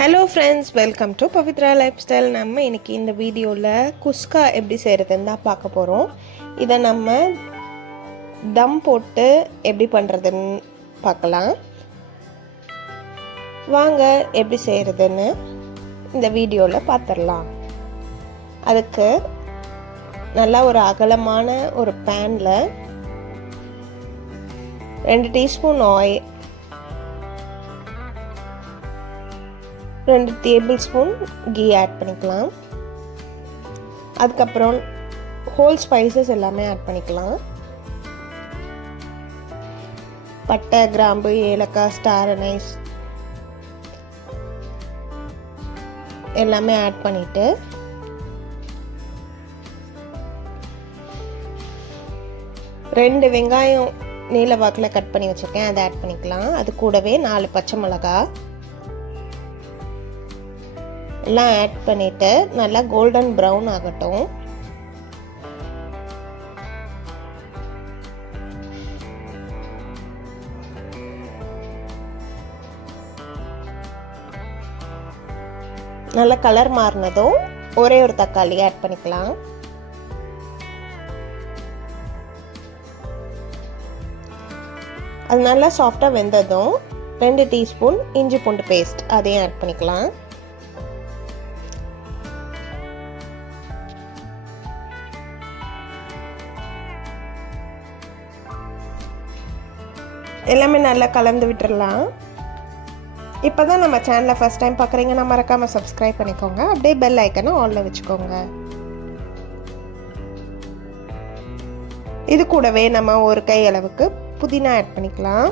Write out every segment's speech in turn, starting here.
Hello friends, welcome to Pavithra life style. நம்ம இன்றைக்கி இந்த வீடியோவில் குஸ்கா எப்படி செய்கிறதுன்னு தான் பார்க்க போகிறோம். இதை நம்ம தம் போட்டு எப்படி பண்ணுறதுன்னு பார்க்கலாம். வாங்க எப்படி செய்கிறதுன்னு இந்த வீடியோவில் பார்த்துடலாம். அதுக்கு நல்லா ஒரு அகலமான ஒரு பேனில் 2 teaspoon oil, 2 tablespoon ghee add பண்ணிக்கலாம். அதுக்கப்புறம் ஹோல் ஸ்பைசஸ் எல்லாமே ஆட் பண்ணிக்கலாம். பட்டை, கிராம்பு, ஏலக்காய், ஸ்டார் அனைஸ் எல்லாமே ஆட் பண்ணிவிட்டு ரெண்டு வெங்காயம் நீல வாக்கில் கட் பண்ணி வச்சுருக்கேன், அதை ஆட் பண்ணிக்கலாம். அது கூடவே 4 பச்சை மிளகாய் எல்லாம் ஆட் பண்ணிவிட்டு நல்லா கோல்டன் ப்ரௌன் ஆகட்டும். நல்ல கலர் மாறினதும் ஒரே ஒரு தக்காளி ஆட் பண்ணிக்கலாம். அது நல்லா சாஃப்டாக வெந்ததும் 2 டீஸ்பூன் இஞ்சி பூண்டு பேஸ்ட் அதையும் ஆட் பண்ணிக்கலாம். எல்லாமே நல்லா கலந்து விட்டுடலாம். இப்போ தான் நம்ம சேனலை ஃபஸ்ட் டைம் பார்க்குறீங்கன்னா மறக்காமல் சப்ஸ்கிரைப் பண்ணிக்கோங்க. அப்படியே பெல் ஐக்கனை ஆனில் வச்சுக்கோங்க. இது கூடவே நம்ம ஒரு கை அளவுக்கு புதினா ஆட் பண்ணிக்கலாம்.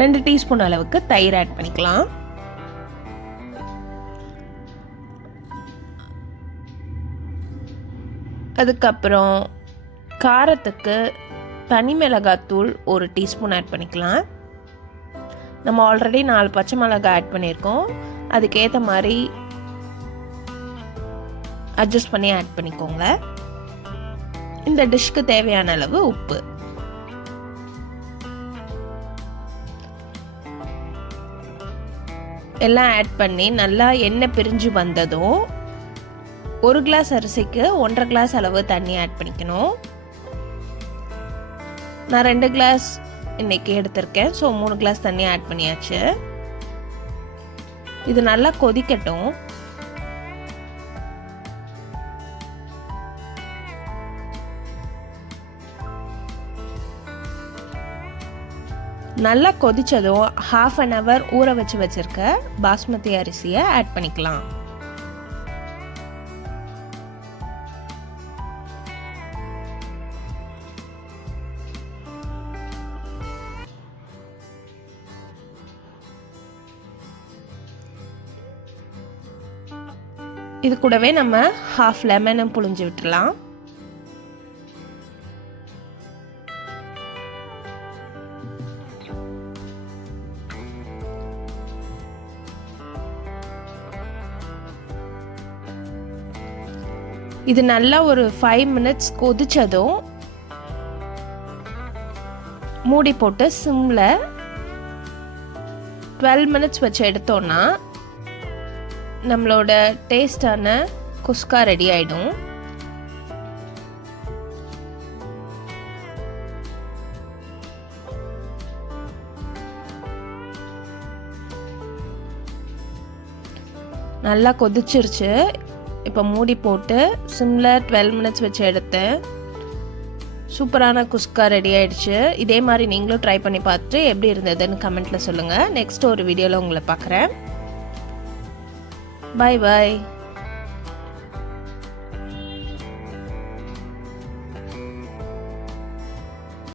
ரெண்டு டீஸ்பூன் அளவுக்கு தயிர் ஆட் பண்ணிக்கலாம். அதுக்கப்புறம் காரத்துக்கு தனி மிளகாத்தூள் 1 டீஸ்பூன் ஆட் பண்ணிக்கலாம். நம்ம ஆல்ரெடி 4 பச்சை மிளகாய் ஆட் பண்ணியிருக்கோம், அதுக்கேற்ற மாதிரி அட்ஜஸ்ட் பண்ணி ஆட் பண்ணிக்கோங்க. இந்த டிஷ்க்கு தேவையான அளவு உப்பு. எல்லாம் ஆட் பண்ணி நல்லா எண்ணெய் பிரிஞ்சு வந்ததும் 1 கிளாஸ் அரிசிக்கு 1.5 கிளாஸ் அளவு தண்ணி ஆட் பண்ணிக்கணும். நான் 2 கிளாஸ் இன்னைக்கு எடுத்திருக்கேன், ஸோ 3 கிளாஸ் தண்ணி ஆட் பண்ணியாச்சு. இது நல்லா கொதிக்கட்டும். நல்லா கொதிச்சதும் 1/2 an hour ஊற வச்சிருக்க பாஸ்மதி அரிசியை ஆட் பண்ணிக்கலாம். இது கூடவே நம்ம 1/2 லெமனும் புழிஞ்சு விட்டுலாம். இது நல்லா ஒரு 5 minutes கொதிச்சதும் மூடி போட்டு சிம்ல 12 minutes வச்சு எடுத்தோம்னா நம்மளோட டேஸ்டான குஸ்கா ரெடி ஆயிடும். நல்லா கொதிச்சிருச்சு. இப்போ மூடி போட்டு சிம்ல 12 minutes வச்சு எடுத்து சூப்பரான குஸ்கா ரெடி ஆயிடுச்சு. இதே மாதிரி நீங்களும் ட்ரை பண்ணி பார்த்துட்டு எப்படி இருந்ததுன்னு கமெண்ட்ல சொல்லுங்க. நெக்ஸ்ட் ஒரு வீடியோவில் உங்களை பார்க்குறேன். பாய் பாய்.